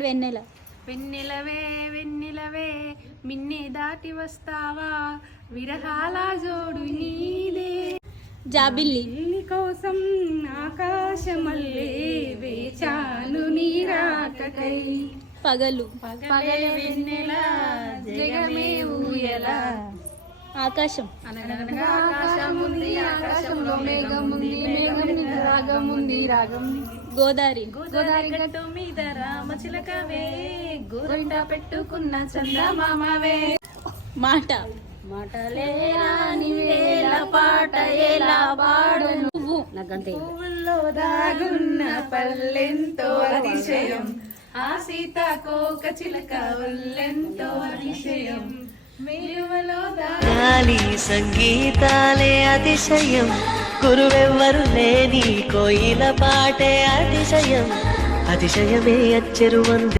వెన్నెల వెన్నెలవే వెన్నెలవే మిన్నే దాటి వస్తావా విరహాల జోడు నీదే జాబిల్లి నీ కోసం ఆకాశమల్లే వేచాను నీ రాకకై పగలు పగలే వెన్నెల జగమే ఊయల ఆకాశం అనగనగా ఆకాశం ఉంది ఆకాశంలో మేఘం ఉంది మేఘం మీద రాగం ఉంది రాగం గోదారి గోదావరి గట్టు మీద రామచిలకవే గోరింట పెట్టుకున్న చందమామవే మాట మాటలేరా నివేల పాట ఎలా పాడను పువ్వుల్లో దాగున్న పల్లెంతో అతిశయం ఆ సీతాకోక చిలక ఒళ్ళెంతో అతిశయం మేలువలో గాలి సంగీతాలే అతిశయం గురువెవ్వరు లేని కోయిల పాటే అతిశయం అతిశయమే అచ్చెరువంది